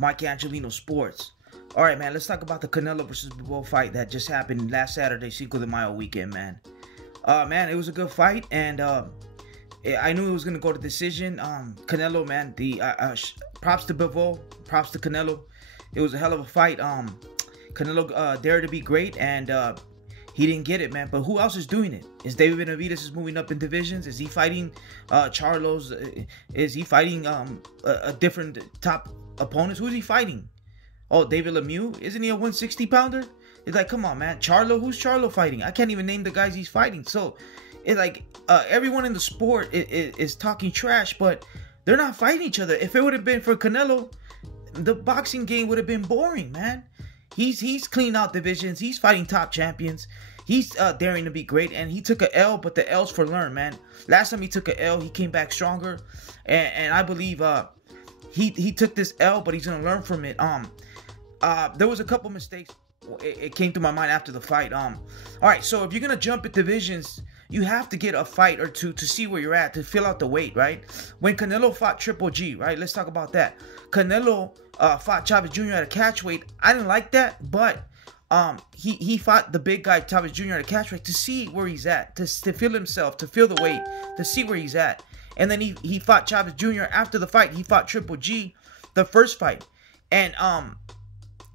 Mike Angelino Sports. All right, man, let's talk about the Canelo versus Bivol fight that just happened last Saturday, Cinco de Mayo weekend, man. Man, it was a good fight, and I knew it was going to go to decision. Canelo, man, props to Bivol, props to Canelo. It was a hell of a fight. Canelo dared to be great, and he didn't get it, man. But who else is doing it? Is David Benavidez is moving up in divisions? Is he fighting Charlo's? Is he fighting a different top opponents? Who's he fighting? Oh, David Lemieux? Isn't he a 160-pounder? It's like, come on, man. Charlo? Who's Charlo fighting? I can't even name the guys he's fighting. So, it's like everyone in the sport is talking trash, but they're not fighting each other. If it would have been for Canelo, the boxing game would have been boring, man. He's cleaned out divisions. He's fighting top champions. He's daring to be great, and he took a L, but the L's for learn, man. Last time he took a L, he came back stronger, and I believe he took this L, but he's gonna learn from it. There was a couple mistakes. It came to my mind after the fight. All right, so if you're gonna jump at divisions, you have to get a fight or two to see where you're at, to fill out the weight, right? When Canelo fought Triple G, right? Let's talk about that. Canelo fought Chavez Jr. at a catch weight. I didn't like that, but he fought the big guy Chavez Jr. at a catch weight to see where he's at, to feel himself, to feel the weight, to see where he's at. And then he fought Chavez Jr. after the fight. He fought Triple G, the first fight, and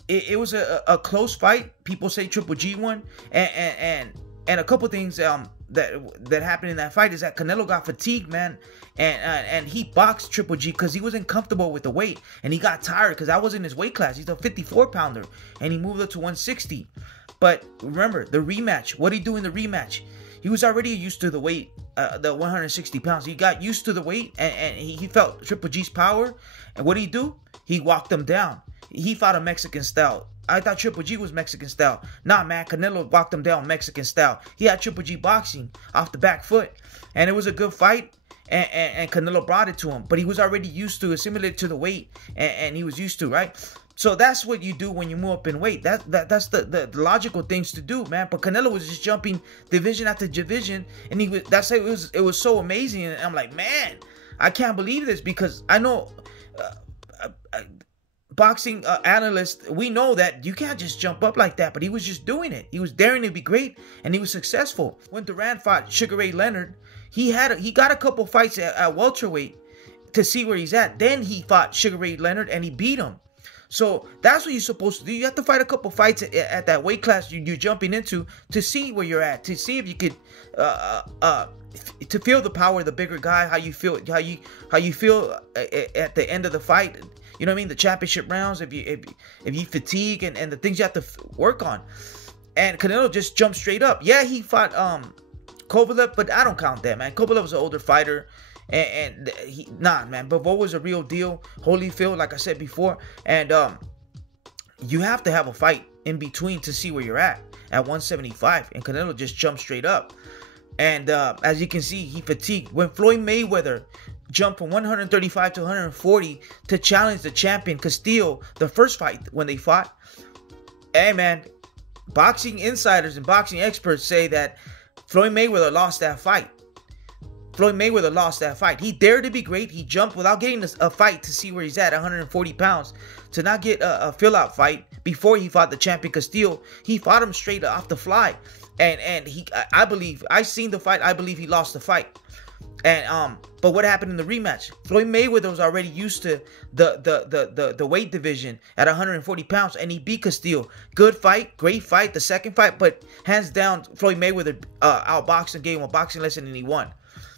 it was a close fight. People say Triple G won, and a couple things that happened in that fight is that Canelo got fatigued, man, and he boxed Triple G because he wasn't comfortable with the weight, and he got tired because I was in his weight class. He's a 54-pounder, and he moved up to 160. But remember, the rematch, what did he do in the rematch? He was already used to the weight, the 160 pounds. He got used to the weight, and he felt Triple G's power. And what did he do? He walked him down. He fought a Mexican style. I thought Triple G was Mexican style. Nah, man, Canelo walked him down Mexican style. He had Triple G boxing off the back foot. And it was a good fight. And Canelo brought it to him. But he was already used to, assimilated to the weight. And he was used to, right? So that's what you do when you move up in weight. That's the logical things to do, man. But Canelo was just jumping division after division. And it was so amazing. And I'm like, man, I can't believe this. Because I know... boxing analysts, we know that you can't just jump up like that, but he was just doing it. He was daring to be great, and he was successful. When Duran fought Sugar Ray Leonard, he got a couple fights at welterweight to see where he's at. Then he fought Sugar Ray Leonard, and he beat him. So that's what you're supposed to do. You have to fight a couple fights at that weight class you're jumping into to see where you're at, to see if you could to feel the power of the bigger guy, how you feel at the end of the fight. You know what I mean? The championship rounds, if you fatigue and the things you have to work on. And Canelo just jumped straight up. Yeah, he fought Kovalev, but I don't count that, man. Kovalev was an older fighter. Nah, man. Bivol was a real deal. Holyfield, like I said before. And you have to have a fight in between to see where you're at 175. And Canelo just jumped straight up. And as you can see, he fatigued. When Floyd Mayweather jumped from 135 to 140 to challenge the champion Castillo, the first fight when they fought. Hey, man, boxing insiders and boxing experts say that Floyd Mayweather lost that fight. Floyd Mayweather lost that fight. He dared to be great. He jumped without getting a fight to see where he's at 140 pounds. To not get a fill-out fight before he fought the champion Castillo. He fought him straight off the fly. And I believe, I seen the fight. I believe he lost the fight. And but what happened in the rematch? Floyd Mayweather was already used to the weight division at 140 pounds, and he beat Castillo. Good fight, great fight. The second fight, but hands down, Floyd Mayweather outboxed and gave him a boxing lesson, and he won.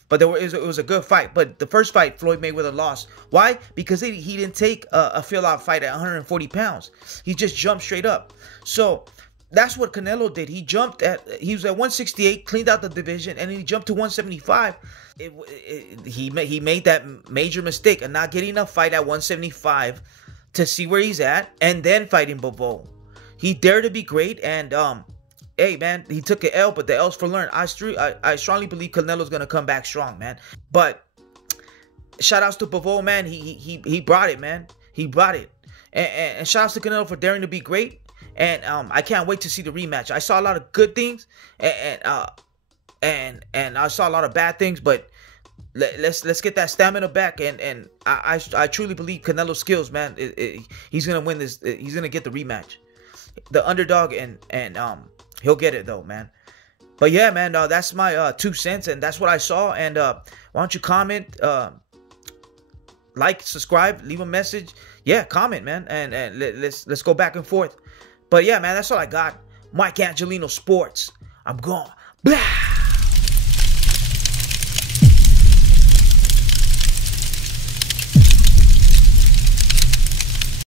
But it was a good fight. But the first fight, Floyd Mayweather lost. Why? Because he didn't take a fill-out fight at 140 pounds. He just jumped straight up. So that's what Canelo did. He was at 168, cleaned out the division, and then he jumped to 175. He made that major mistake of not getting a fight at 175 to see where he's at, and then fighting Bivol. He dared to be great, and hey, man, he took an L, but the L's for learn. I strongly believe Canelo's gonna come back strong, man. But shout outs to Bivol, man. He brought it, man. He brought it, and shout outs to Canelo for daring to be great. And I can't wait to see the rematch. I saw a lot of good things, and I saw a lot of bad things, but let's get that stamina back, and I truly believe Canelo's skills, man. He's gonna win this. He's gonna get the rematch, the underdog, and he'll get it though, man. But yeah, man, that's my 2 cents, and that's what I saw. And why don't you comment, like, subscribe, leave a message, yeah, comment, man, and let's go back and forth. But yeah, man, that's all I got. Mike Angelino Sports. I'm gone. Blah.